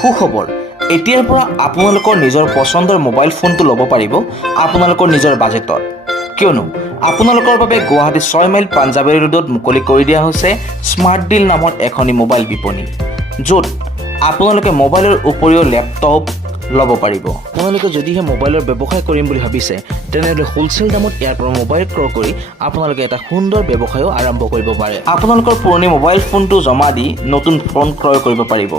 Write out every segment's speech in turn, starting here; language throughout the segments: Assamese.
সুখবৰ এতিয়াৰ পৰা আপোনালোকৰ নিজৰ পছন্দৰ মোবাইল ফোনটো ল'ব পাৰিব আপোনালোকৰ নিজৰ বাজেটত কিয়নো আপোনালোকৰ বাবে গুৱাহাটী 6 মাইল পাঞ্জাৱাৰী ৰোডত মুকলি কৰি দিয়া হৈছে স্মাৰ্ট ডিল নামৰ এখনি মোবাইল বিপণী য'ত আপোনালোকে মোবাইলৰ উপৰিও ল্যাপটপ ল'ব পাৰিব আপোনালোকে যদিহে মোবাইলৰ ব্যৱসায় কৰিম বুলি ভাবিছে তেনেহ'লে হোলচেল দামত ইয়াৰ পৰা মোবাইল ক্ৰয় কৰি আপোনালোকে এটা সুন্দৰ ব্যৱসায়ও আৰম্ভ কৰিব পাৰে আপোনালোকৰ পুৰণি মোবাইল ফোনটো জমা দি নতুন ফোন ক্ৰয় কৰিব পাৰিব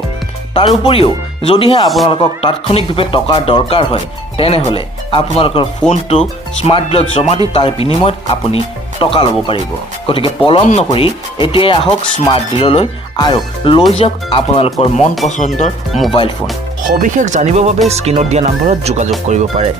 তাৰ উপৰিও যদিহে আপোনালোকক তাৎক্ষণিকভাৱে টকা দৰকাৰ হয় তেনেহ'লে আপোনালোকৰ ফোনটো স্মাৰ্ট ডিলত জমা দি তাৰ বিনিময়ত আপুনি টকা ল'ব পাৰিব গতিকে পলম নকৰি এতিয়াই আহক স্মাৰ্ট ডিললৈ আৰু লৈ যাওক আপোনালোকৰ মন পছন্দৰ মোবাইল ফোন সবিশেষ জানিবৰ বাবে স্ক্ৰীনত দিয়া নম্বৰত যোগাযোগ কৰিব পাৰে